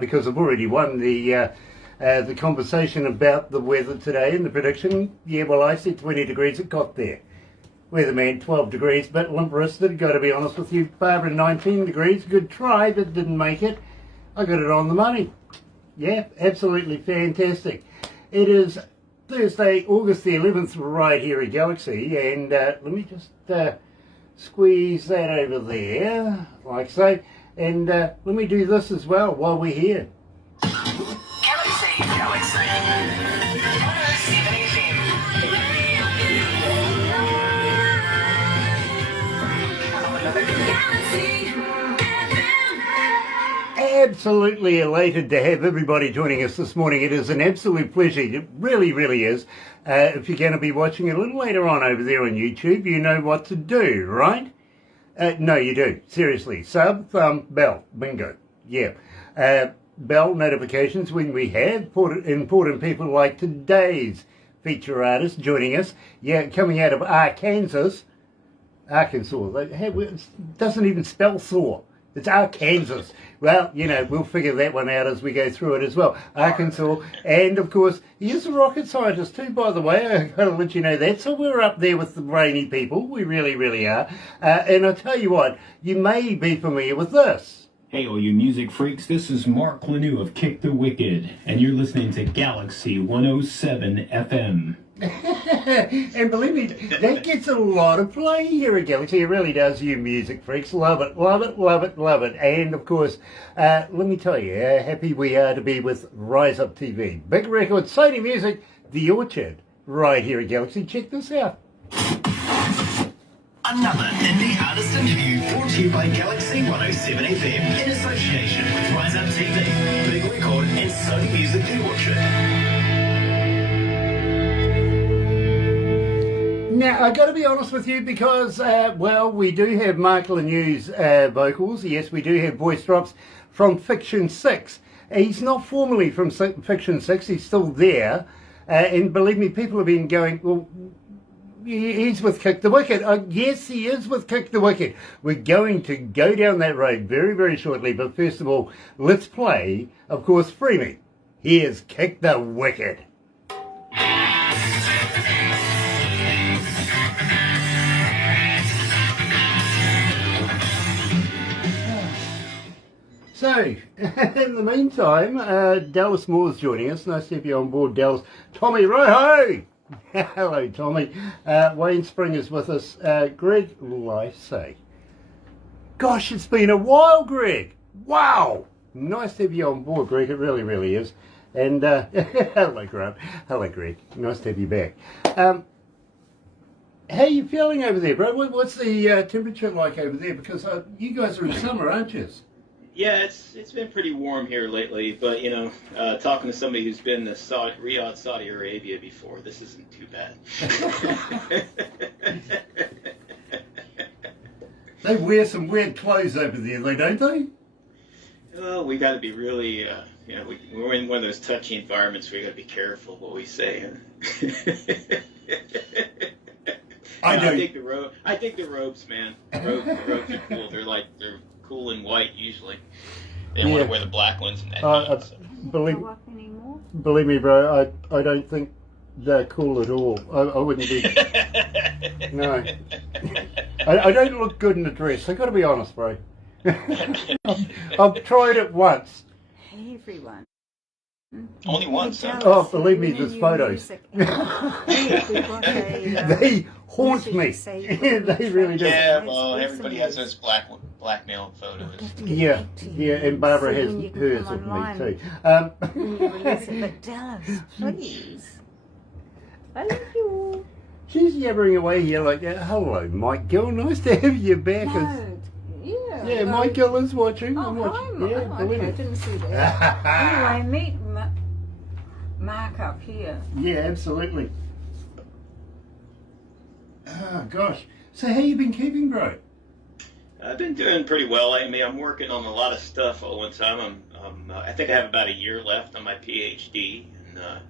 because I've already won the conversation about the weather today and the prediction. Yeah, well, I said 20 degrees, it got there. Weatherman, 12 degrees, but limp-wristed, got to be honest with you. Barbara, 19 degrees, good try, but didn't make it. I got it on the money. Yeah, absolutely fantastic. It is Thursday, August the 11th, right here at Galaxy, and let me just squeeze that over there, like so, and let me do this as well while we're here. Galaxy 107fm. Absolutely elated to have everybody joining us this morning. It is an absolute pleasure. It really, really is. If you're going to be watching a little later on over there on YouTube, you know what to do, right? No, you do. Seriously. Sub, thumb, bell. Bingo. Yeah. Bell notifications when we have important people like today's feature artist joining us. Yeah, coming out of Arkansas. It doesn't even spell saw. It's Arkansas. Well, you know, we'll figure that one out as we go through it as well. Arkansas. And, of course, he is a rocket scientist too, by the way. I've got to let you know that. So we're up there with the brainy people. We really, really are. And I'll tell you what, you may be familiar with this. Hey, all you music freaks, this is Mark Lanou of Kick the Wicked, and you're listening to Galaxy 107 FM. And believe me, that gets a lot of play here at Galaxy. It really does, you music freaks. Love it, love it, love it, love it. And of course, let me tell you how happy we are to be with Rise Up TV. Big record, Sony Music, The Orchard, right here at Galaxy. Check this out. Another indie artist interview brought to you by Galaxy 107 FM in association with Rise Up TV, Big Record and Sony Music The Orchard. Now, I've got to be honest with you because, well, we do have Mark Lanou's vocals. Yes, we do have voice drops from Fiction 6. He's not formally from Fiction 6. He's still there. And believe me, people have been going, well, he's with Kick the Wicked. Yes, he is with Kick the Wicked. We're going to go down that road very, very shortly. But first of all, let's play, of course, Free Me. Here's Kick the Wicked. So, in the meantime, Dallas Moore's joining us. Nice to have you on board, Dallas. Tommy Roho! Hello, Tommy. Wayne Springer's with us. Greg Lysay. Gosh, it's been a while, Greg. Wow! Nice to have you on board, Greg. It really, really is. And, hello, Grant. Hello, Greg. Nice to have you back. How are you feeling over there, bro? What's the temperature like over there? Because you guys are in summer, aren't you? Yeah, it's been pretty warm here lately, but you know, talking to somebody who's been to Riyadh, Saudi Arabia before, this isn't too bad. They wear some weird clothes over there, don't they? Well, we got to be really, you know, we're in one of those touchy environments where we got to be careful what we say. I think the robes, man. The robes are cool. They're cool and white usually. They don't want to wear the black ones and that. Believe me, bro. I don't think they're cool at all. I wouldn't be. No. I don't look good in a dress. I got to be honest, bro. I've tried it once. Hey everyone. Only once. Oh, believe me, there's photos. They haunt me. They really do. Yeah, well, everybody has those blackmail photos. Yeah, and Barbara has hers of me too. But Dallas, please. Thank you. She's yabbering away here like, hello, Mike Gill, nice to have you back. Yeah, Mike Gill is watching. I'm watching. Okay, I didn't see that. Anyway, meet Mark up here. Yeah, absolutely. Oh, gosh. So how you been keeping, bro? I've been doing pretty well. I mean, I'm working on a lot of stuff all one time. I think I have about a year left on my PhD. And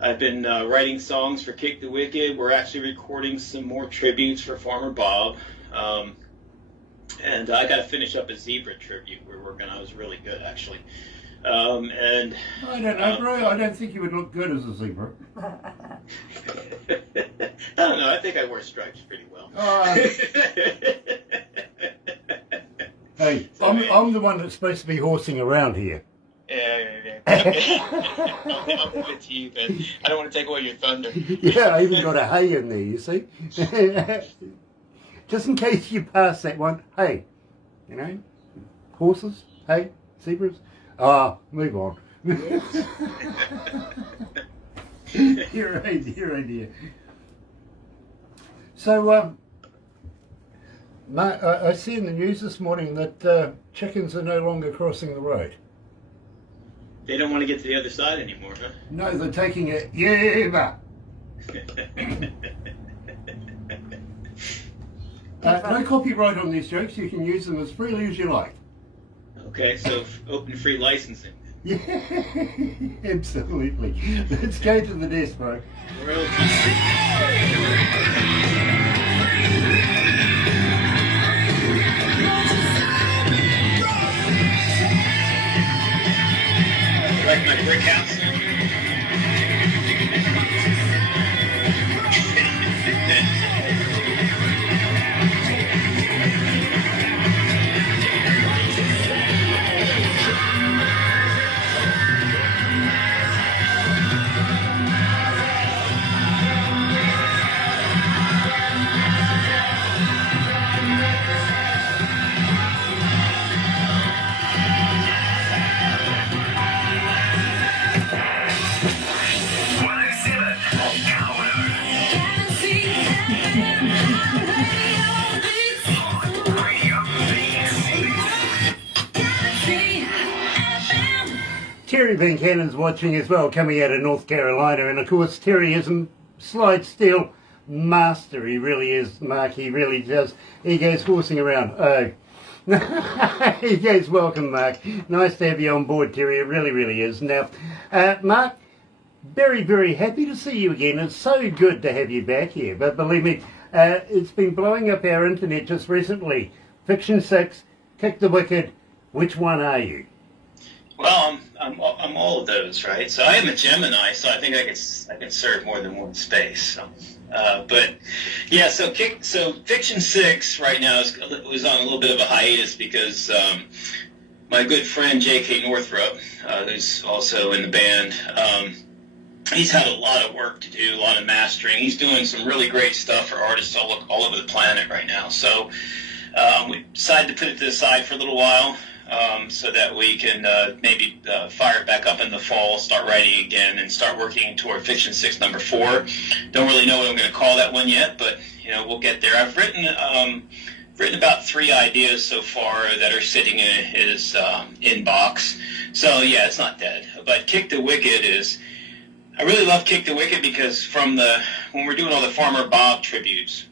I've been writing songs for Kick the Wicked. We're actually recording some more tributes for Farmer Bob. And I got to finish up a zebra tribute we're working on. It was really good, actually. And I don't know, bro. I don't think you would look good as a zebra. I don't know. I think I wear stripes pretty well. Hey, I'm the one that's supposed to be horsing around here. Yeah. I'm with you, but I don't want to take away your thunder. Yeah, I even got a hay in there, you see. Just in case you pass that one. Hey, you know, horses, hay, zebras. Move on. You're right, dear. So, Mark, I see in the news this morning that chickens are no longer crossing the road. They don't want to get to the other side anymore, huh? No, they're taking it. Yeah. No copyright on these jokes. You can use them as freely as you like. Okay, so open free licensing. Yeah, absolutely. Let's go to the desk, bro. Like my brick house? Terry Van Cannon's watching as well, coming out of North Carolina, and of course Terry is a slide steel master. He really is, Mark. He really does. He goes horsing around. Oh, he goes, welcome, Mark. Nice to have you on board, Terry. It really, really is. Now, Mark, very, very happy to see you again. It's so good to have you back here. But believe me, it's been blowing up our internet just recently. Fiction 6, Kick the Wicked. Which one are you? Well, I'm all of those, right? So I am a Gemini, so I think I can serve more than one space. So, but yeah, so Fiction 6 right now was on a little bit of a hiatus because my good friend J.K. Northrup, who's also in the band, he's had a lot of work to do, a lot of mastering. He's doing some really great stuff for artists all over the planet right now. So we decided to put it to the side for a little while. So that we can maybe fire it back up in the fall, start writing again, and start working toward Fiction 6 number 4. Don't really know what I'm going to call that one yet, but we'll get there. I've written about 3 ideas so far that are sitting in his inbox. So yeah, it's not dead. But Kick the Wicked I really love Kick the Wicked because when we're doing all the Farmer Bob tributes,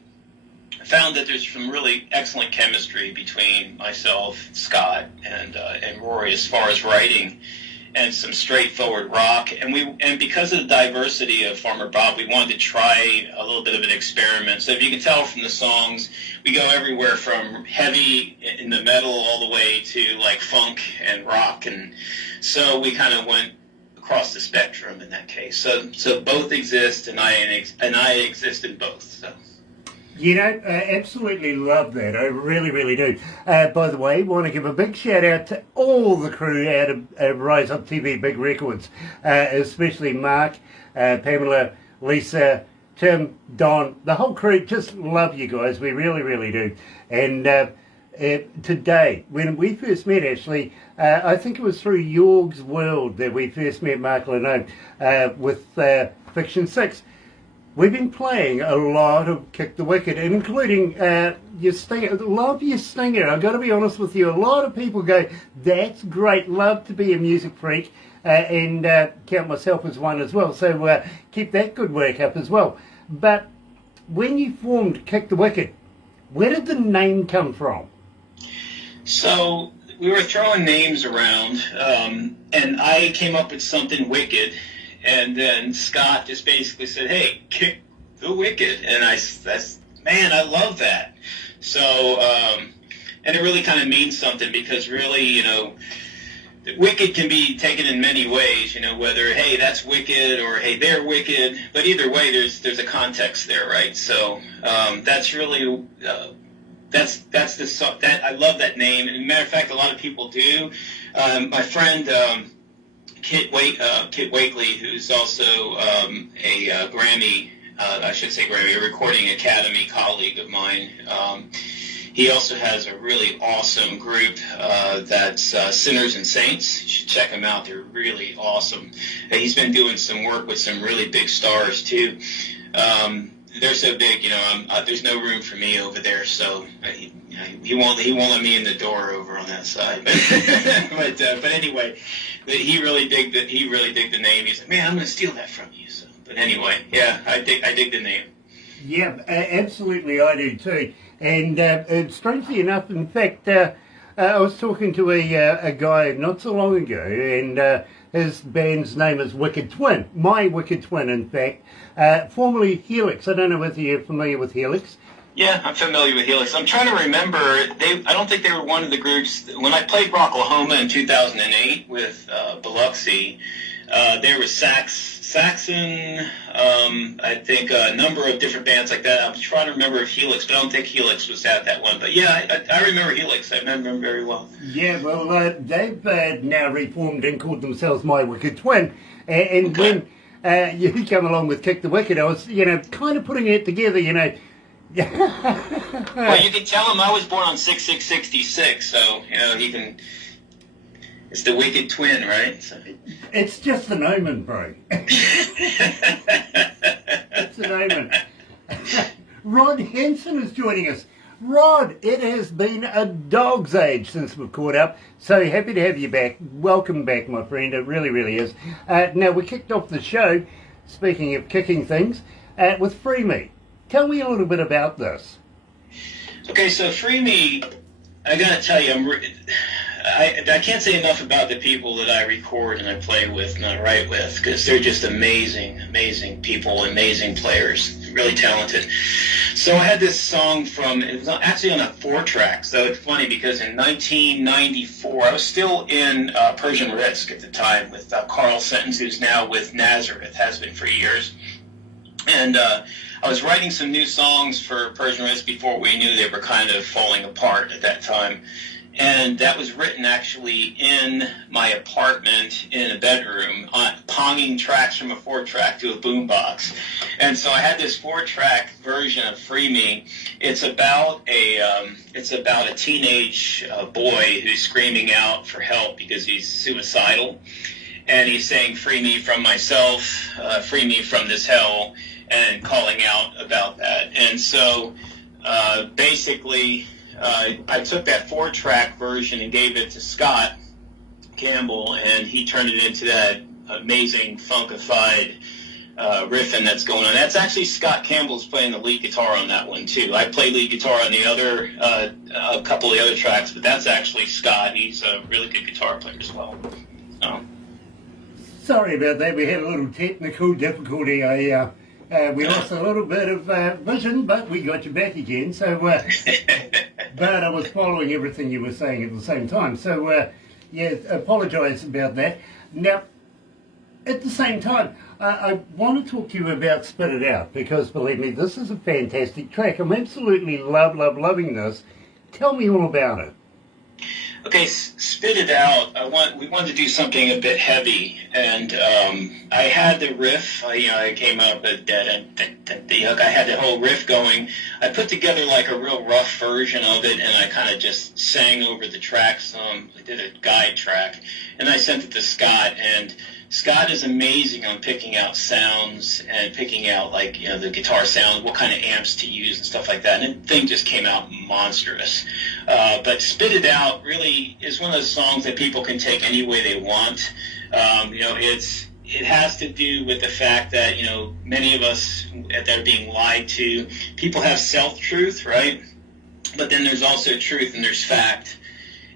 found that there's some really excellent chemistry between myself, Scott, and Rory as far as writing, and some straightforward rock. And because of the diversity of Farmer Bob, we wanted to try a little bit of an experiment. So if you can tell from the songs, we go everywhere from heavy in the metal all the way to like funk and rock, and so we kind of went across the spectrum in that case. So both exist, and I exist in both. So. Absolutely love that. I really, really do. By the way, want to give a big shout out to all the crew out of Rise Up TV Big Records, especially Mark, Pamela, Lisa, Tim, Don, the whole crew. Just love you guys. We really, really do. And today, when we first met, actually, I think it was through Yorg's World that we first met Mark Leno with Fiction 6. We've been playing a lot of Kick the Wicked, including your stinger. Love your stinger. I've got to be honest with you. A lot of people go, that's great. Love to be a music freak, and count myself as one as well. So keep that good work up as well. But when you formed Kick the Wicked, where did the name come from? So we were throwing names around, and I came up with something wicked. And then Scott just basically said, hey, Kick the Wicked. And I love that. So, and it really kind of means something because really, Wicked can be taken in many ways, you know, whether, hey, that's wicked, or hey, they're wicked. But either way, there's a context there, right? So that's really that's the song that I love that name. And matter of fact, a lot of people do. My friend Kit Wakely, who's also a Grammy, I should say Grammy, a Recording Academy colleague of mine. He also has a really awesome group that's Sinners and Saints. You should check them out. They're really awesome. He's been doing some work with some really big stars, too. They're so big, you know, there's no room for me over there, so he won't let me in the door over on that side. But anyway, he really digged the name. He's like, man, I'm going to steal that from you. So, but anyway, yeah, I dig the name. Yeah, absolutely, I do too. And strangely enough, in fact, I was talking to a guy not so long ago, and his band's name is Wicked Twin. My Wicked Twin, in fact. Formerly Helix. I don't know whether you're familiar with Helix. Yeah, I'm familiar with Helix. I'm trying to remember. I don't think they were one of the groups. When I played Rocklahoma in 2008 with Biloxi, there was Saxon, I think a number of different bands like that. I'm trying to remember if Helix, but I don't think Helix was at that one. But yeah, I remember Helix. I remember them very well. Yeah, well, they've now reformed and called themselves My Wicked Twin. And Okay. when you come along with Kick the Wicked, I was, you know, kind of putting it together, you know. Well, you can tell him I was born on 6/6/66, so, you know, he can... It's the Wicked Twin, right? So. It's just an omen, bro. It's an omen. Rod Henson is joining us. Rod, it has been a dog's age since we've caught up. So happy to have you back. Welcome back, my friend. It really, really is. Now, we kicked off the show, speaking of kicking things, with Free Me. Tell me a little bit about this. Okay, so Free Me, I gotta tell you, I can't say enough about the people that I record and I play with and I write with, because they're just amazing, amazing people, amazing players, really talented. So I had this song it was actually on a 4-track, so it's funny because in 1994, I was still in Persian Risk at the time with Carl Sentence, who's now with Nazareth, has been for years. And I was writing some new songs for Persian Risk before we knew they were kind of falling apart at that time. And that was written actually in my apartment in a bedroom, ponging tracks from a 4-track to a boombox. And so I had this 4-track version of Free Me. It's about a teenage boy who's screaming out for help because he's suicidal. And he's saying, free me from myself, free me from this hell, and calling out about that. And so basically... I took that 4-track version and gave it to Scott Campbell, and he turned it into that amazing funkified riffing that's going on. That's actually Scott Campbell's playing the lead guitar on that one too. I play lead guitar on the other a couple of the other tracks, but that's actually Scott. He's a really good guitar player as well. So. Sorry about that. We had a little technical difficulty. We lost a little bit of vision, but we got you back again. So, but I was following everything you were saying at the same time. So, yeah, apologise about that. Now, at the same time, I want to talk to you about Spit It Out, because believe me, this is a fantastic track. I'm absolutely loving this. Tell me all about it. Okay, Spit It Out. We wanted to do something a bit heavy, and I had the riff. I came up with I had the whole riff going. I put together like a real rough version of it, and I kind of just sang over the track some. I did a guide track, and I sent it to Scott. And Scott is amazing on picking out sounds and picking out, like, you know, the guitar sound, what kind of amps to use and stuff like that. And the thing just came out monstrous. But Spit It Out really is one of those songs that people can take any way they want. You know, it has to do with the fact that, you know, many of us that are being lied to, people have self-truth, right? But then there's also truth and there's fact.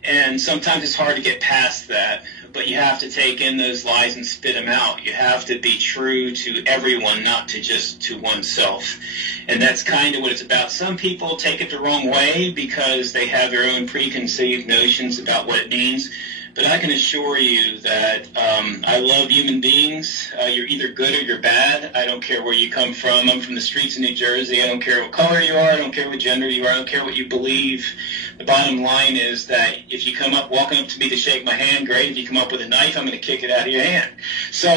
And sometimes it's hard to get past that, but you have to take in those lies and spit them out. You have to be true to everyone, not to just to oneself. And that's kind of what it's about. Some people take it the wrong way because they have their own preconceived notions about what it means. but I can assure you that I love human beings. You're either good or you're bad. I don't care where you come from. I'm from the streets of New Jersey. I don't care what color you are. I don't care what gender you are. I don't care what you believe. The bottom line is that if you come up walking up to me to shake my hand, great. If you come up with a knife, I'm going to kick it out of your hand. So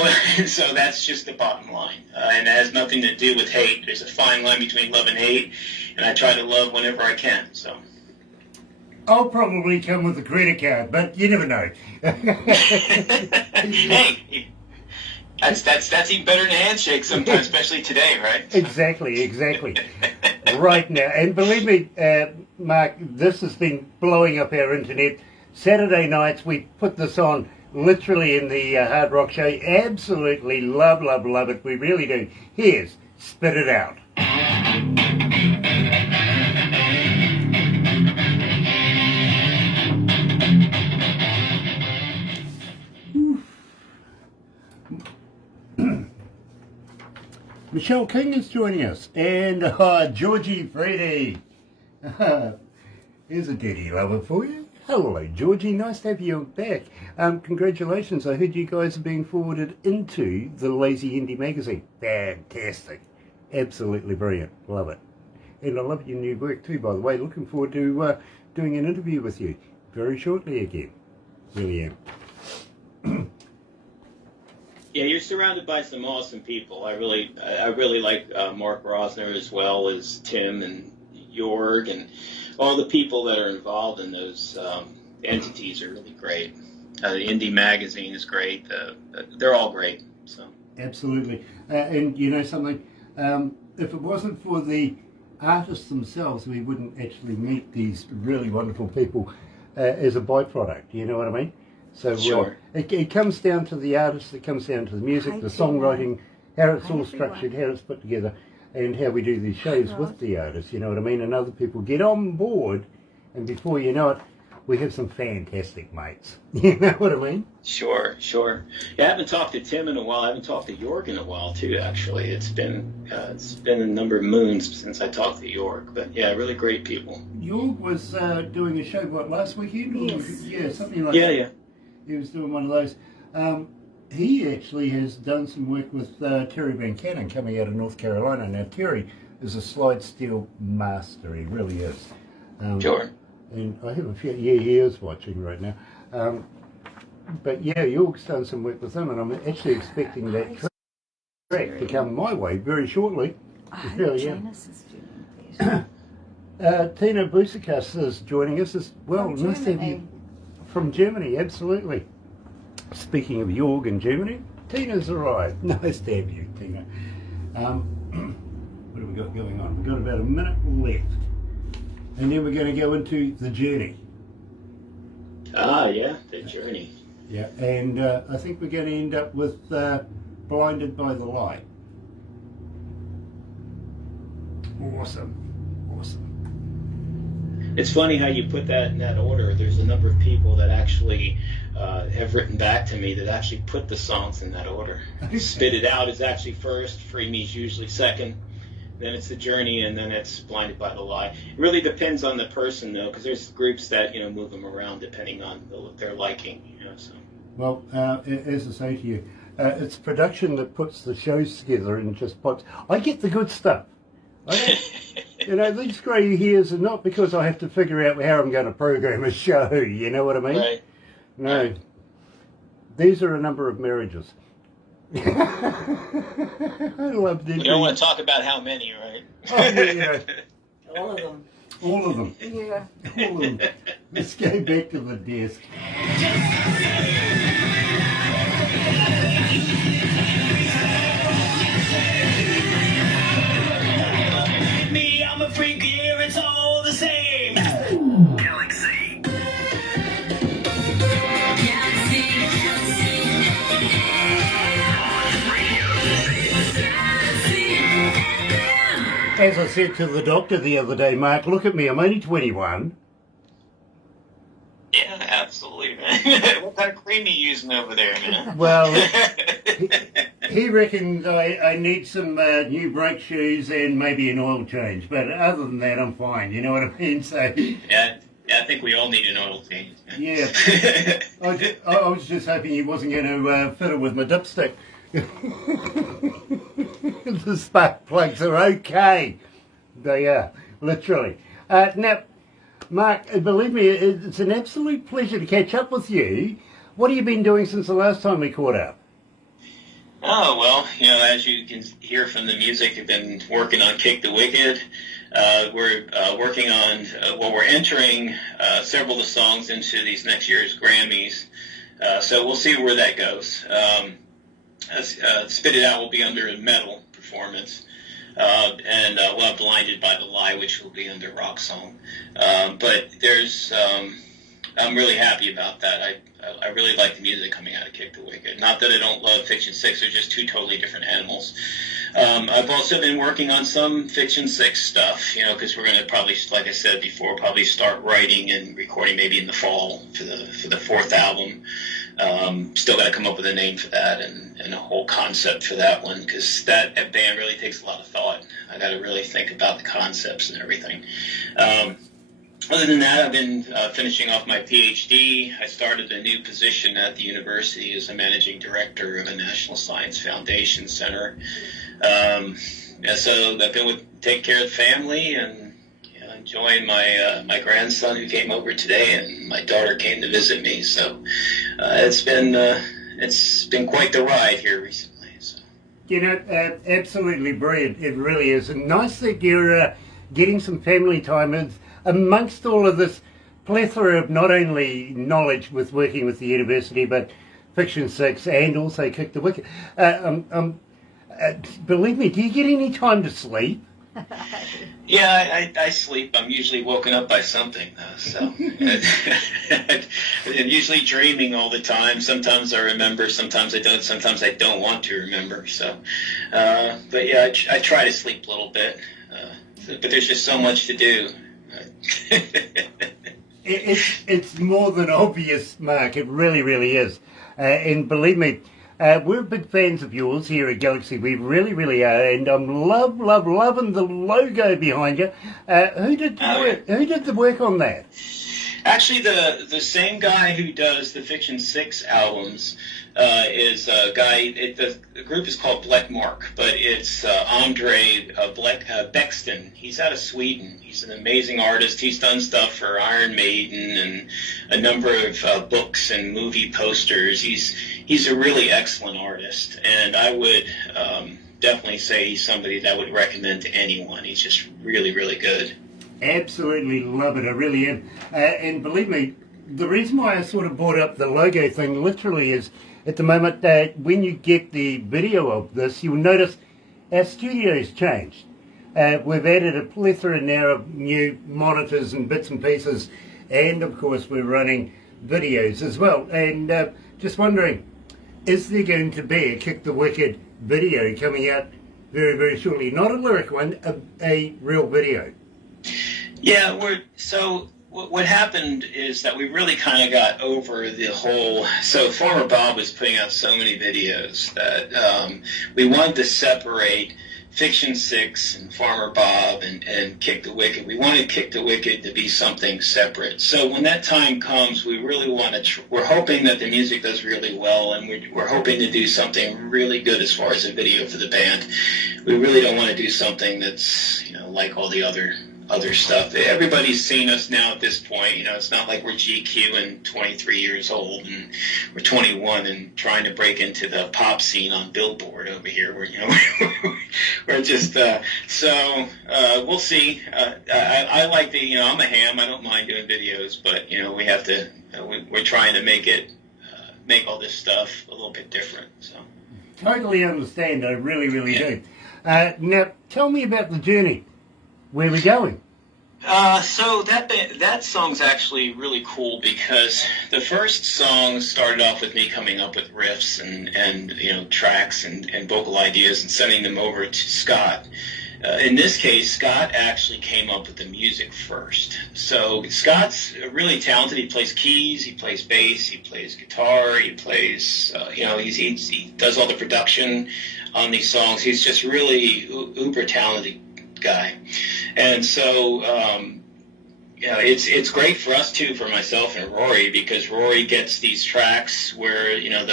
that's just the bottom line. And it has nothing to do with hate. There's a fine line between love and hate, and I try to love whenever I can. So. I'll probably come with a credit card, but you never know. Hey, that's even better than a handshake sometimes, especially today, right? Exactly. Right now. And believe me, Mark, this has been blowing up our internet. Saturday nights, we put this on literally in the Hard Rock Show. Absolutely love it. We really do. Here's Spit It Out. Michelle King is joining us, and Georgie Freddie. Here's a dirty lover for you. Hello, Georgie. Nice to have you back. Congratulations. I heard you guys are being forwarded into the Lazy Indie magazine. Fantastic. Absolutely brilliant. Love it. And I love your new work too, by the way. Looking forward to doing an interview with you very shortly again. Really am. Yeah, you're surrounded by some awesome people. I really like Mark Rosner, as well as Tim and Jorg, and all the people that are involved in those entities are really great. The Indie magazine is great. They're all great. So absolutely. And you know something? If it wasn't for the artists themselves, we wouldn't actually meet these really wonderful people as a byproduct. You know what I mean? So sure. It comes down to the artist, it comes down to the music, the songwriting, how it's all structured, how it's put together, and how we do these shows with the artists, you know what I mean? And other people get on board, and before you know it, we have some fantastic mates. You know what I mean? Sure. Yeah, I haven't talked to Tim in a while. I haven't talked to Jorg in a while, too, actually. It's been a number of moons since I talked to Jorg. But, yeah, really great people. Jorg was doing a show, what, last weekend? Yes. Yeah, something like that. Yeah. He was doing one of those. He actually has done some work with Terry Van Cannon coming out of North Carolina. Now, Terry is a slide steel master. He really is. Sure. And I have a few. Yeah, he is watching right now. But yeah, York's done some work with him, and I'm actually expecting that track to come my way very shortly. Really, yeah. Tina Busikas is joining us as well. Nice to have you. From Germany, absolutely. Speaking of Jorg in Germany, Tina's arrived. Nice to have you, Tina. What have we got going on? We've got about a minute left. And then we're going to go into The Journey. Yeah, The Journey. Yeah, and I think we're going to end up with Blinded by the Light. Awesome. It's funny how you put that in that order. There's a number of people that actually have written back to me that actually put the songs in that order. Spit It Out is actually first, Free Me is usually second, then it's The Journey, and then it's Blinded by the Light. It really depends on the person, though, because there's groups that move them around depending on their liking. So. Well, as I say to you, it's production that puts the shows together and just pops. I get the good stuff. These grey hairs are not because I have to figure out how I'm going to program a show, you know what I mean? Right. No. These are a number of marriages. I love them. You don't want to talk about how many, right? Oh, yeah. All of them. All of them. Yeah. All of them. Let's go back to the desk. I'm a freak here, it's all the same. Galaxy. As I said to the doctor the other day, Mark, look at me, I'm only 21. Yeah, absolutely, man. What kind of cream are you using over there, man? Well, he reckons I need some new brake shoes and maybe an oil change, but other than that, I'm fine. You know what I mean? So Yeah, I think we all need an oil change. Yeah. I was just hoping he wasn't going to fiddle with my dipstick. The spark plugs are okay. They are, literally. Now, Mark, believe me, it's an absolute pleasure to catch up with you. What have you been doing since the last time we caught up? Oh, well, as you can hear from the music, I've been working on Kick the Wicked. We're working on, we're entering several of the songs into these next year's Grammys. So we'll see where that goes. Spit It Out will be under a metal performance. And we'll have Blinded by the Lie, which will be under rock song. But I'm really happy about that. I really like the music coming out of Kick the Wicked. Not that I don't love Fiction 6, they're just two totally different animals. I've also been working on some Fiction 6 stuff, because we're going to probably, like I said before, probably start writing and recording maybe in the fall for the fourth album. Still got to come up with a name for that and a whole concept for that one, because that band really takes a lot of thought. I got to really think about the concepts and everything. Other than that, I've been finishing off my PhD. I started a new position at the university as a managing director of a National Science Foundation Center. So I've been taking care of the family and enjoying my grandson who came over today, and my daughter came to visit me. So it's been quite the ride here recently. So. Absolutely brilliant. It really is. And nice that you're getting some family time amongst all of this plethora of not only knowledge with working with the university, but Fiction 6 and also Kick the Wicked. Believe me, do you get any time to sleep? Yeah, I sleep. I'm usually woken up by something, though. So I'm usually dreaming all the time. Sometimes I remember, sometimes I don't. Sometimes I don't want to remember. So, but yeah, I try to sleep a little bit. But there's just so much to do. It's more than obvious, Mark. It really, really is. And believe me, we're big fans of yours here at Galaxy. We really, really are. And I'm loving the logo behind you. Who did the work on that? Actually, the same guy who does the Fiction 6 albums is a guy. The group is called Black Mark, but it's Andre Bexton. He's out of Sweden. He's an amazing artist. He's done stuff for Iron Maiden and a number of books and movie posters. He's a really excellent artist, and I would definitely say he's somebody that I would recommend to anyone. He's just really, really good. Absolutely love it, I really am. And believe me, the reason why I sort of brought up the logo thing literally is at the moment that when you get the video of this, you'll notice our studio's changed. We've added a plethora now of new monitors and bits and pieces, and of course we're running videos as well. And just wondering, is there going to be a Kick the Wicked video coming out very, very shortly? Not a lyric one, a real video. Yeah, so what happened is that we really kind of got over the whole. So Farmer Bob was putting out so many videos that we wanted to separate Fiction 6 and Farmer Bob and Kick the Wicked. We wanted Kick the Wicked to be something separate. So when that time comes, we really want to. We're hoping that the music does really well, and we're hoping to do something really good as far as a video for the band. We really don't want to do something that's like all the other stuff. Everybody's seen us now at this point. It's not like we're GQ and 23 years old and we're 21 and trying to break into the pop scene on Billboard over here. We're just so we'll see. I like I'm a ham. I don't mind doing videos, but we have to. We're trying to make all this stuff a little bit different. So totally understand. I really, really do. Now, tell me about the journey. Where are we going? So that song's actually really cool because the first song started off with me coming up with riffs and tracks and vocal ideas and sending them over to Scott. In this case, Scott actually came up with the music first. So Scott's really talented. He plays keys, he plays bass, he plays guitar, he plays, he does all the production on these songs. He's just really uber talented guy. And so, you know, it's great for us too, for myself and Rory, because Rory gets these tracks where, you know,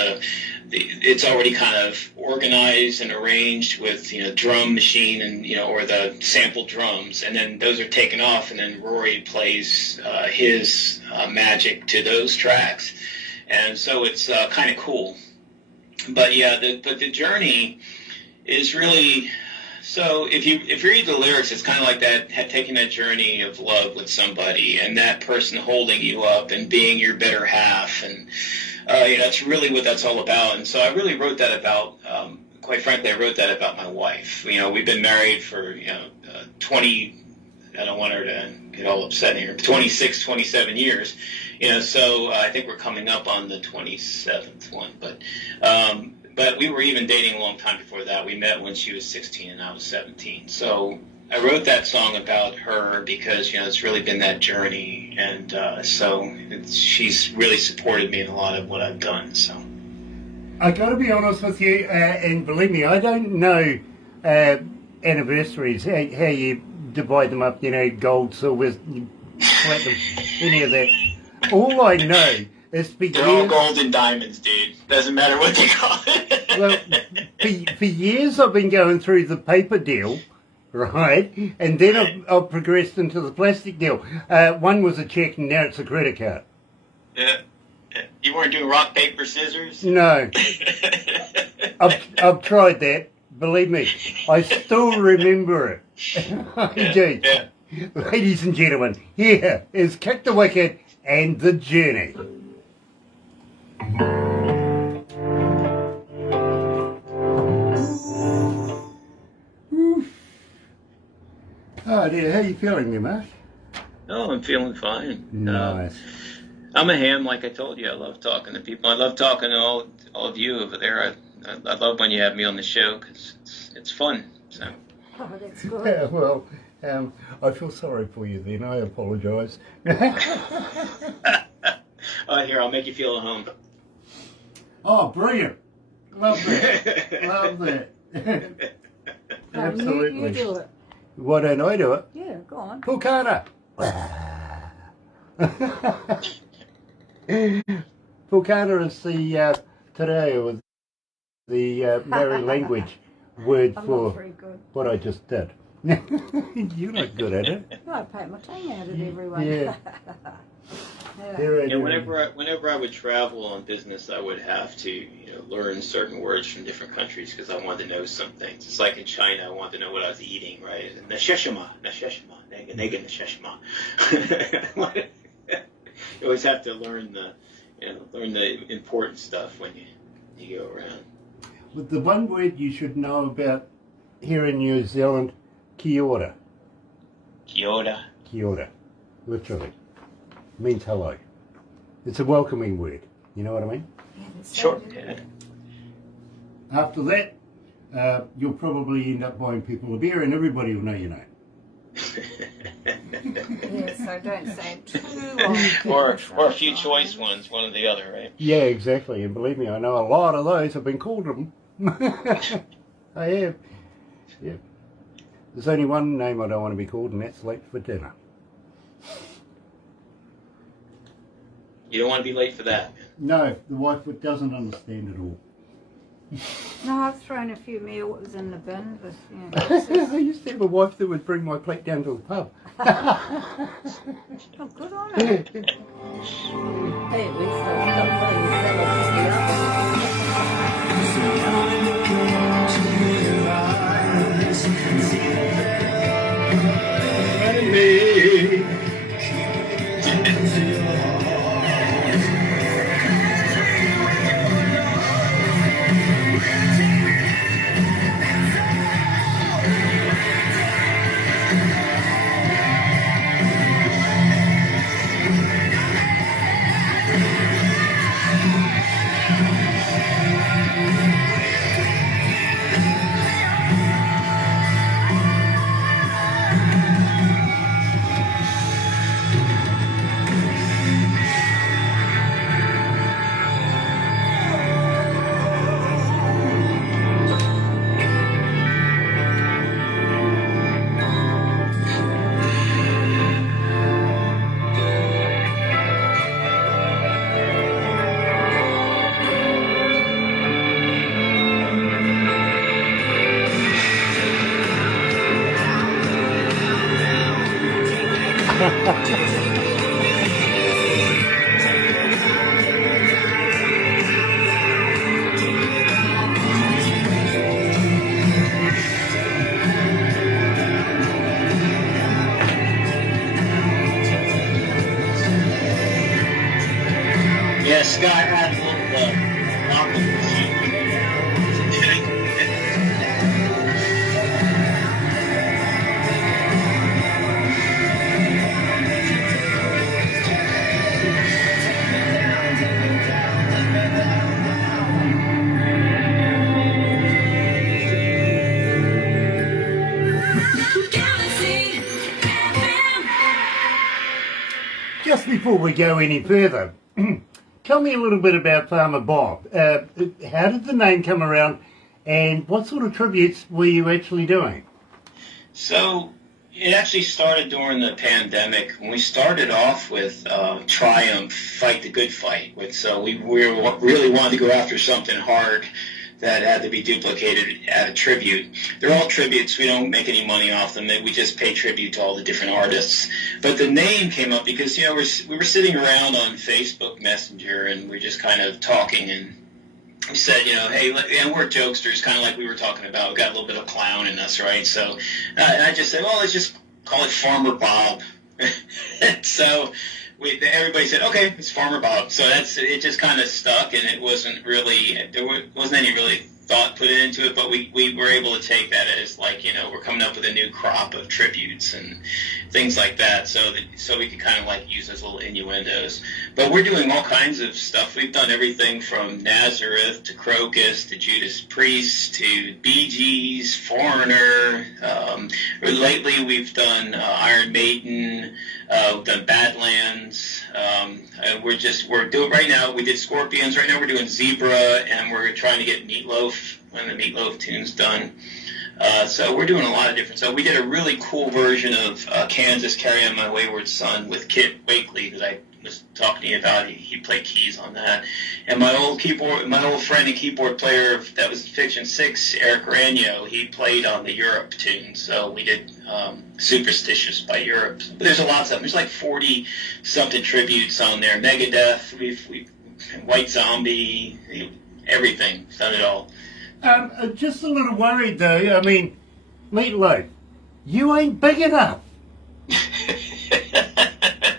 it's already kind of organized and arranged with, you know, drum machine and, you know, or the sample drums, and then those are taken off, and then Rory plays his magic to those tracks, and so it's kind of cool. But yeah, the journey is really. So if you read the lyrics, it's kind of like that, taking that journey of love with somebody, and that person holding you up and being your better half, and you know, that's really what that's all about. And so I really wrote that about, quite frankly, I wrote that about my wife. You know, we've been married for, you know, 20, I don't want her to get all upset here, 26, 27 years. You know, so I think we're coming up on the 27th one, but we were even dating a long time before that. We met when she was 16 and I was 17. So I wrote that song about her because, you know, it's really been that journey. And she's really supported me in a lot of what I've done. So I got to be honest with you, and believe me, I don't know anniversaries, how you divide them up, you know, gold, silver, platinum, any of that. All I know is they're all gold and diamonds, dude. Doesn't matter what they call it. Well, for years I've been going through the paper deal, right? And then I've progressed into the plastic deal. One was a check and now it's a credit card. Yeah. You weren't doing rock, paper, scissors? No. I've tried that. Believe me, I still remember it. I do. Yeah. Ladies and gentlemen, here is Kick the Wicked and The Journey. Oh dear, how are you feeling there, Mark? Oh, I'm feeling fine. Nice. I'm a ham, like I told you. I love talking to people. I love talking to all of you over there. I love when you have me on the show because it's fun. So. Oh, that's good. Yeah, well, I feel sorry for you then. I apologise. Oh, here, I'll make you feel at home. Oh, brilliant. Love that. Love that. Absolutely. You do it. Why don't I do it? Yeah, go on. Pulkana. Pulkana is the today or the Maori language word I'm for not very good. what I just did. You're not good at it. No, I paint my tongue out at everyone. Yeah. Yeah. Yeah, whenever I would travel on business, I would have to, learn certain words from different countries because I wanted to know some things. It's like in China, I wanted to know what I was eating, right? Nasheshima, nega nasheshima. You always have to learn the important stuff when you go around. But the one word you should know about here in New Zealand, kia ora. Kia ora. Kia ora, literally. Means hello. It's a welcoming word. You know what I mean? Yeah, that's Sure. so Yeah. After that, you'll probably end up buying people a beer and everybody will know your name. Yeah, so don't say too long. or a few choice ones, one or the other, right? Yeah, exactly. And believe me, I know a lot of those have been called them. I have. Yeah. There's only one name I don't want to be called, and that's late for dinner. You don't want to be late for that. No, the wife doesn't understand it all. No, I've thrown a few meals in the bin, but I used to have a wife that would bring my plate down to the pub. oh, good on her. Hey, at least I've got putting the salad in the oven. Yeah, Scott had a little opera machine. Galaxy FM. Just before we go any further, tell me a little bit about Farmer Bob. How did the name come around, and what sort of tributes were you actually doing? So it actually started during the pandemic. When we started off with Triumph, Fight the Good Fight. So we really wanted to go after something hard that had to be duplicated at a tribute. They're all tributes. We don't make any money off them. We just pay tribute to all the different artists. But the name came up because, we were sitting around on Facebook Messenger, and we're just kind of talking, and we said, hey, and we're jokesters, kind of like we were talking about. We got a little bit of clown in us, right? So I just said, well, let's just call it Farmer Bob. So everybody said, okay, it's Farmer Bob. So it just kind of stuck, and it wasn't really, there wasn't any really thought put into it, but we were able to take that as like, we're coming up with a new crop of tributes and things like that, so we could kind of like use those little innuendos. But we're doing all kinds of stuff. We've done everything from Nazareth to Crocus to Judas Priest to Bee Gees, Foreigner. Lately we've done Iron Maiden, we've done Badlands. We're doing right now. We did Scorpions. Right now we're doing Zebra, and we're trying to get Meatloaf, one of the Meatloaf tunes done. So we're doing a lot of different stuff. We did a really cool version of Kansas Carry On My Wayward Son with Kit Wakely that I was talking to you about. He played keys on that. And my old friend and keyboard player that was Fiction 6, Eric Ragno, he played on the Europe tune. So we did Superstitious by Europe. But there's a lot of stuff. There's like 40-something tributes on there. Megadeth, we've White Zombie, everything. We've done it all. Just a little worried though. I mean, Meatloaf, you ain't big enough.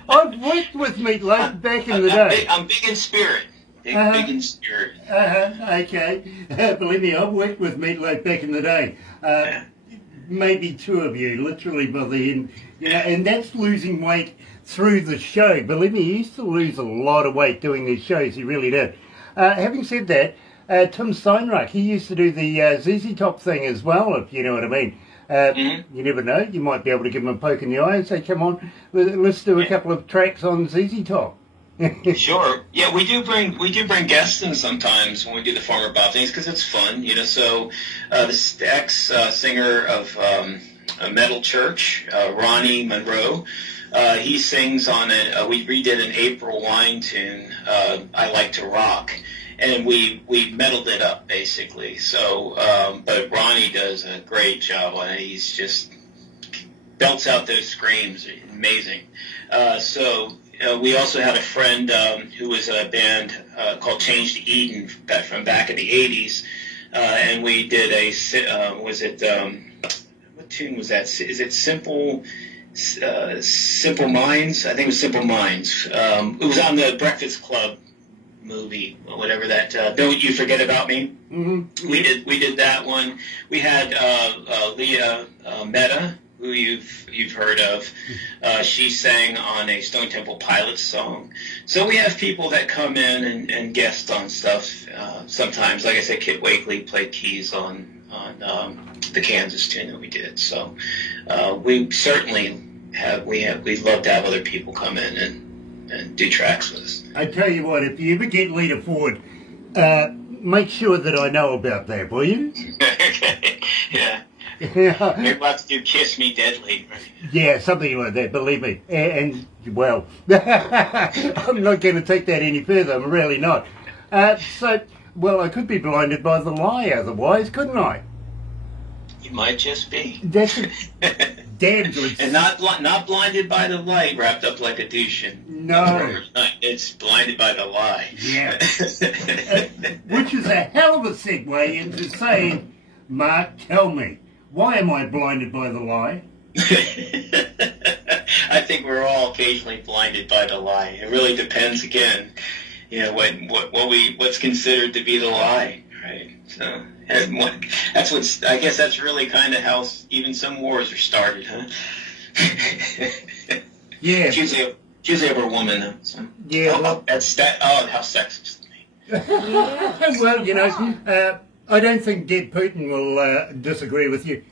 I've worked with Meatloaf back in the day. I'm big in spirit. Big in spirit. Okay. Believe me, I've worked with Meatloaf back in the day. Maybe two of you, literally by the end. And that's losing weight through the show. Believe me, he used to lose a lot of weight doing these shows. He really did. Having said that, Tim Steinruck, he used to do the ZZ Top thing as well, if you know what I mean. You never know, you might be able to give him a poke in the eye and say, come on, let's do a couple of tracks on ZZ Top. Sure. Yeah, we do bring guests in sometimes when we do the Farmer Bob things because it's fun, So the ex-singer of Metal Church, Ronnie Monroe, he sings on we redid an April Wine tune, I Like to Rock. And we metaled it up, basically. So, but Ronnie does a great job on it. He's just belts out those screams. Amazing. We also had a friend who was a band called Change to Eden from back in the 80s. And we did what tune was that? Is it Simple Minds? I think it was Simple Minds. It was on the Breakfast Club movie, or whatever that. Don't You Forget About Me. Mm-hmm. We did that one. We had Leah Mehta, who you've heard of. She sang on a Stone Temple Pilots song. So we have people that come in and guest on stuff. Sometimes, like I said, Kit Wakely played keys on the Kansas tune that we did. So we certainly we'd love to have other people come in and do tracks with us. I tell you what, if you ever get Lita Ford, make sure that I know about that, will you? Okay. Yeah. You're about to do Kiss Me Deadly, right? Yeah, something like that, believe me. And well, I'm not going to take that any further, I'm really not. Well, I could be blinded by the lie otherwise, couldn't I? You might just be. damn good. And not blinded by the light, wrapped up like a douche. No. It's blinded by the lie. Yeah. Which is a hell of a segue into saying, Mark, tell me, why am I blinded by the lie? I think we're all occasionally blinded by the lie. It really depends, again, what's considered to be the lie, right? So, I guess that's really kind of how even some wars are started, huh? Yeah. It's usually over a woman, though. So. Yeah. Oh, how sexist of me. Well, I don't think Dead Putin will disagree with you.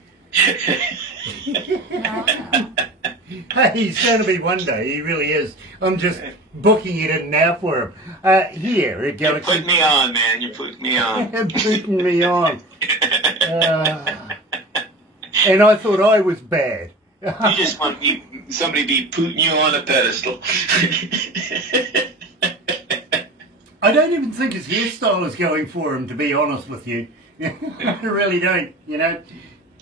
Hey, he's going to be one day. He really is. I'm just booking it in now for him. Here at Galaxy. You're putting me on, man. You're putting me on. Putting me on. And I thought I was bad. You just want somebody be putting you on a pedestal. I don't even think his hairstyle is going for him, to be honest with you. I really don't,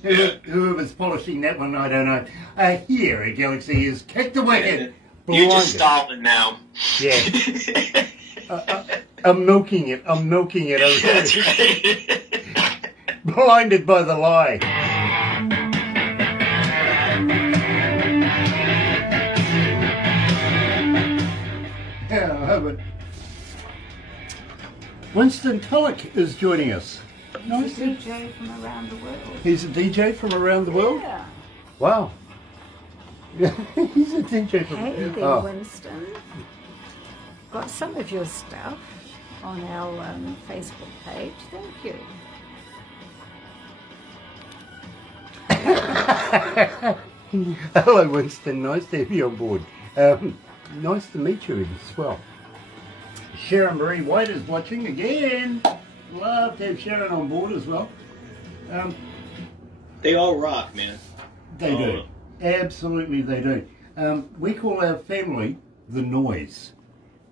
Whoever's polishing that one, I don't know. Here at Galaxy is Kick the Wicked. You're just stalling now. Yeah. I'm milking it. That's right. Blinded by the lie. Yeah, but Winston Tulloch is joining us. He's a DJ from around the world. He's a DJ from around the world? Yeah. Wow. He's a DJ from... Hey there, Winston. Got some of your stuff on our Facebook page. Thank you. Hello, Winston. Nice to have you on board. Nice to meet you as well. Sharon Marie White is watching again. Love to have Sharon on board as well. They all rock, man. They do. Absolutely they do. We call our family the noise,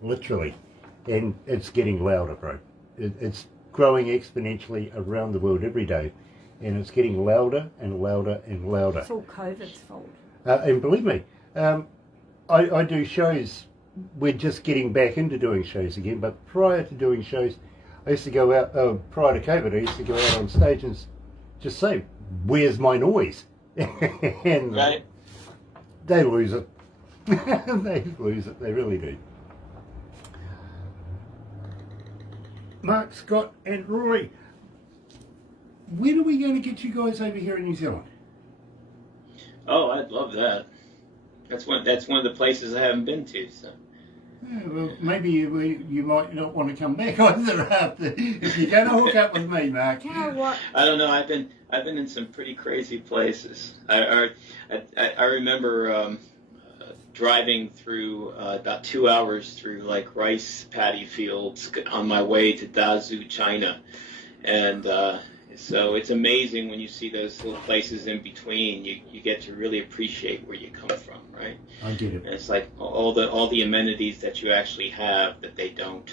literally. And it's getting louder, bro. It's growing exponentially around the world every day. And it's getting louder and louder and louder. It's all COVID's fault. And believe me, I do shows. We're just getting back into doing shows again. But prior to doing shows, I used to go out, prior to COVID, I used to go out on stage and just say, where's my noise? And right. They lose it. They lose it. They really do. Mark, Scott and Rory, when are we going to get you guys over here in New Zealand? Oh, I'd love that. That's one of the places I haven't been to, so. Yeah, well, maybe you might not want to come back either after if you're going to hook up with me, Mark. You know what? I don't know. I've been in some pretty crazy places. I remember driving through about 2 hours through like rice paddy fields on my way to Dazhou, China, and so it's amazing when you see those little places in between. You get to really appreciate where you come from, right? I get it. And it's like all the amenities that you actually have that they don't.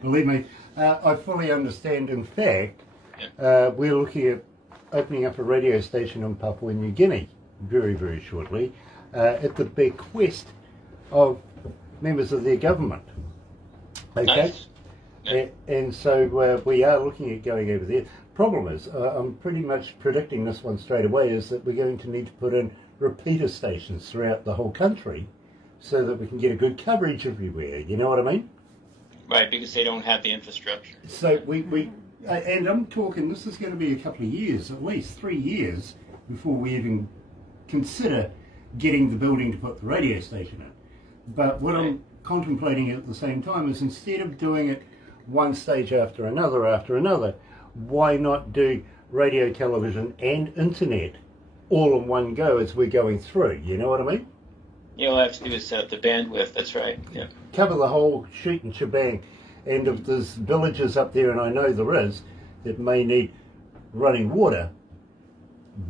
Believe me, I fully understand. In fact, we're looking at opening up a radio station in Papua New Guinea very, very shortly at the bequest of members of their government. Okay? Nice. And so we are looking at going over there. Problem is, I'm pretty much predicting this one straight away, is that we're going to need to put in repeater stations throughout the whole country so that we can get a good coverage everywhere. You know what I mean? Right, because they don't have the infrastructure. So and I'm talking, this is going to be a couple of years, at least 3 years, before we even consider getting the building to put the radio station in. But what I'm contemplating at the same time is, instead of doing it one stage after another, why not do radio, television and internet all in one go as we're going through? You know what I mean? Yeah, all I have to do is set up the bandwidth, that's right. Yeah. Cover the whole shoot and shebang. And if there's villages up there, and I know there is, that may need running water,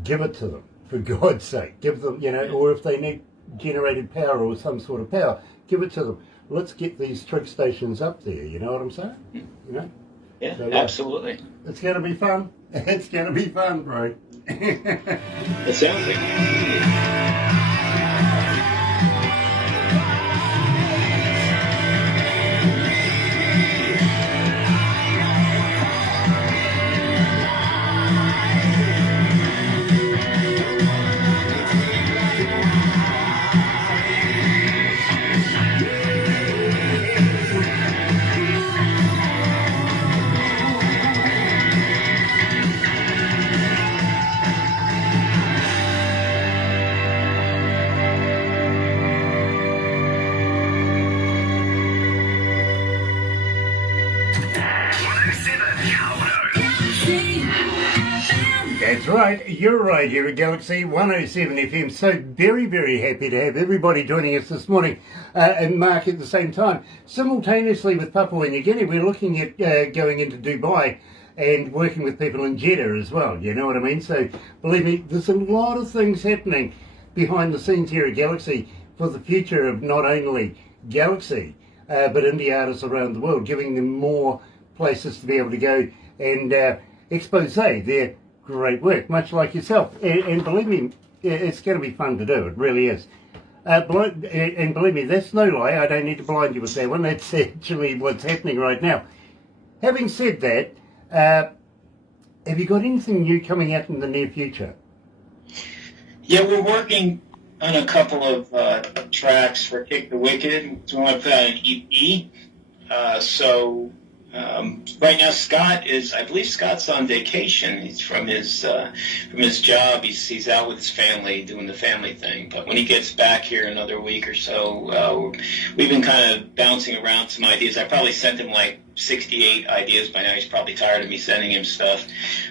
give it to them, for God's sake. Give them, or if they need generated power or some sort of power, give it to them. Let's get these trig stations up there, you know what I'm saying? Yeah, So, absolutely. It's going to be fun. It's going to be fun, bro. It sounds like it. That's right, you're right here at Galaxy 107 FM. So very, very happy to have everybody joining us this morning, and Mark at the same time. Simultaneously with Papua New Guinea, we're looking at going into Dubai and working with people in Jeddah as well, you know what I mean? So believe me, there's a lot of things happening behind the scenes here at Galaxy for the future of not only Galaxy, but indie artists around the world, giving them more places to be able to go and expose their great work, much like yourself. And believe me, it's going to be fun to do. It really is. And believe me, that's no lie. I don't need to blind you with that one. That's actually what's happening right now. Having said that, have you got anything new coming out in the near future? Yeah, we're working on a couple of tracks for Kick the Wicked. So we want to put out an EP. Right now, I believe Scott's on vacation. He's from his job. He's out with his family doing the family thing. But when he gets back here another week or so, we've been kind of bouncing around some ideas. I probably sent him like 68 ideas by now. He's probably tired of me sending him stuff.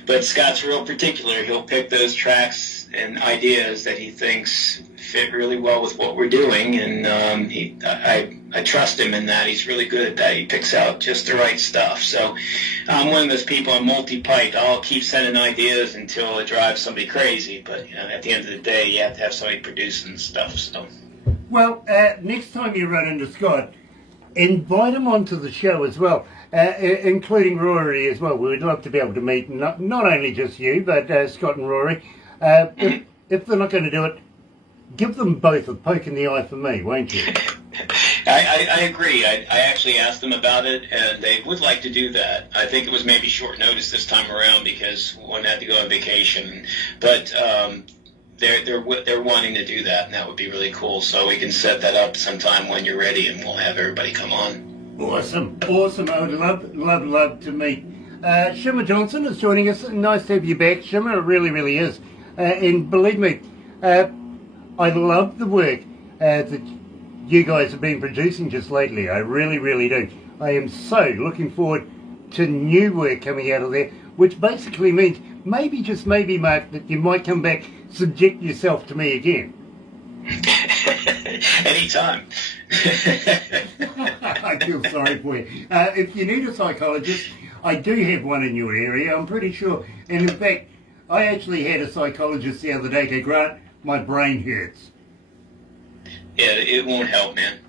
But Scott's real particular. He'll pick those tracks and ideas that he thinks fit really well with what we're doing, and I trust him in that. He's really good at that. He picks out just the right stuff. So I'm one of those people, I'm multi-piped. I'll keep sending ideas until it drives somebody crazy, but at the end of the day, you have to have somebody producing stuff. So. Well, next time you run into Scott, invite him onto the show as well, including Rory as well. We would love to be able to meet not only just you, but Scott and Rory. If they're not going to do it, give them both a poke in the eye for me, won't you? I agree. I actually asked them about it, and they would like to do that. I think it was maybe short notice this time around because one had to go on vacation. But they're wanting to do that, and that would be really cool. So we can set that up sometime when you're ready, and we'll have everybody come on. Awesome. I would love to meet. Shimmer Johnson is joining us. Nice to have you back, Shimmer. It really, really is. And believe me, I love the work that you guys have been producing just lately. I really, really do. I am so looking forward to new work coming out of there, which basically means maybe, just maybe, Mark, that you might come back, subject yourself to me again. Anytime. I feel sorry for you. If you need a psychologist, I do have one in your area, I'm pretty sure. And in fact, I actually had a psychologist the other day go, Grant, my brain hurts. Yeah, it won't help, man.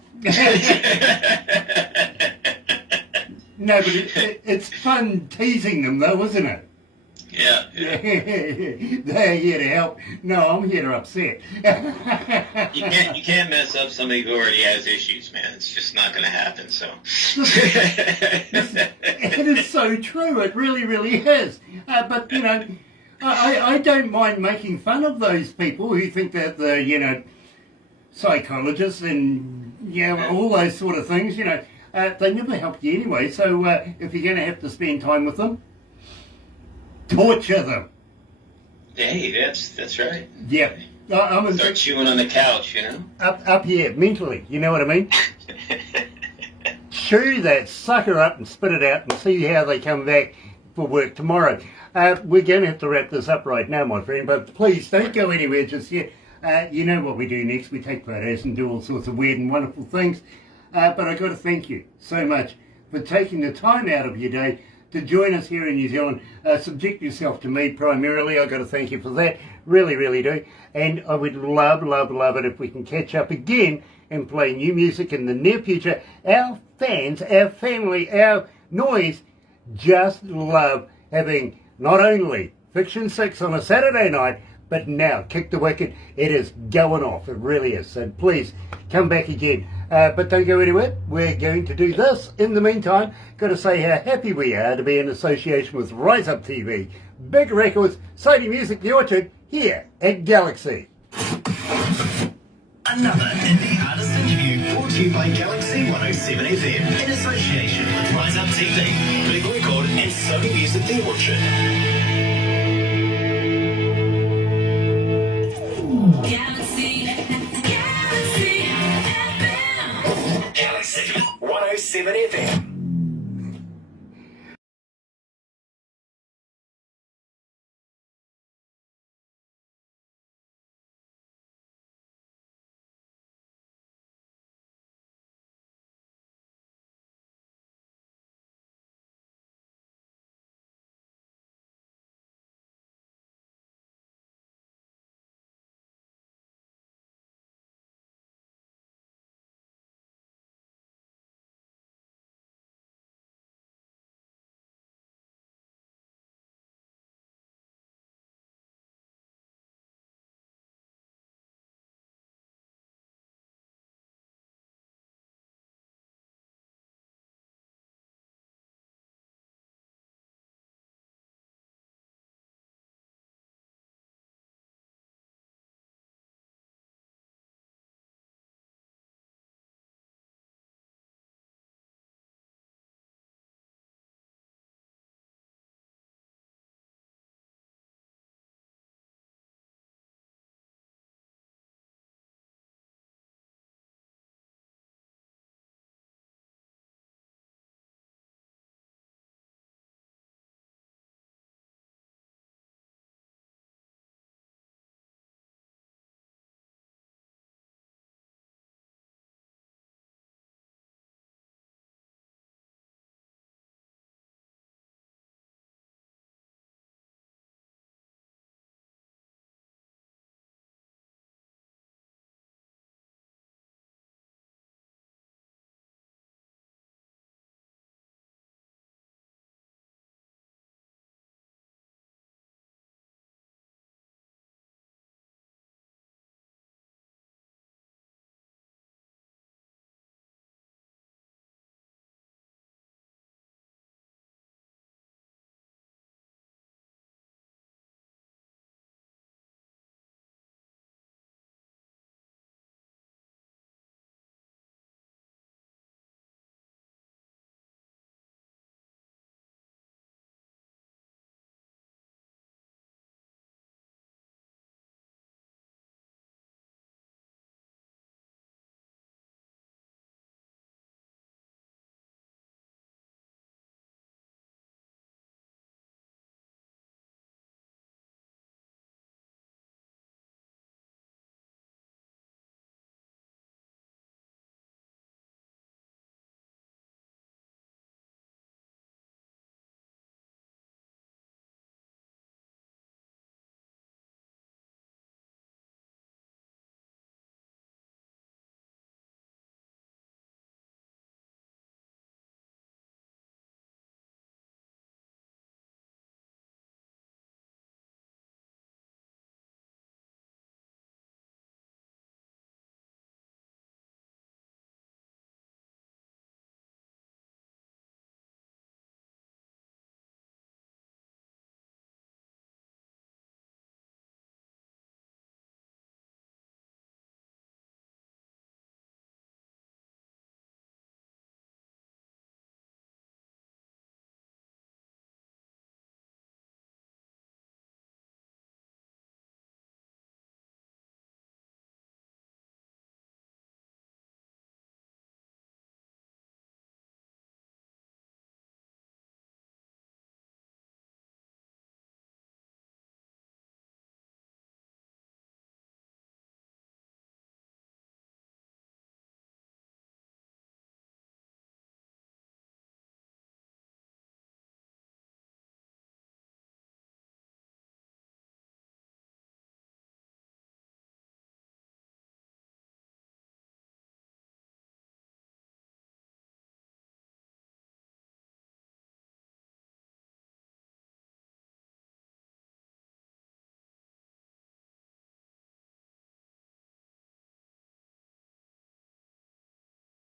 No, but it's fun teasing them, though, isn't it? Yeah. They're here to help. No, I'm here to upset. You can't mess up somebody who already has issues, man. It's just not going to happen. So. It is so true. It really, really is. But I don't mind making fun of those people who think that the psychologists and all those sort of things. They never help you anyway. So if you're going to have to spend time with them, torture them. Hey, that's right. Yeah. Start chewing on the couch, Up here, mentally, you know what I mean? Chew that sucker up and spit it out and see how they come back for work tomorrow. We're going to have to wrap this up right now, my friend, but please don't go anywhere just yet. You know what we do next. We take photos and do all sorts of weird and wonderful things. But I've got to thank you so much for taking the time out of your day to join us here in New Zealand. Subject yourself to me primarily. I've got to thank you for that. Really, really do. And I would love it if we can catch up again and play new music in the near future. Our fans, our family, our noise just love having not only Fiction 6 on a Saturday night, but now Kick the Wicked. It is going off. It really is. So please come back again. But don't go anywhere. We're going to do this. In the meantime, got to say how happy we are to be in association with Rise Up TV, Big Records, Sony Music, The Orchard, here at Galaxy. Another indie artist interview brought to you by Galaxy 107 FM in association with Rise Up TV, Big Record and Sony Music The Orchard.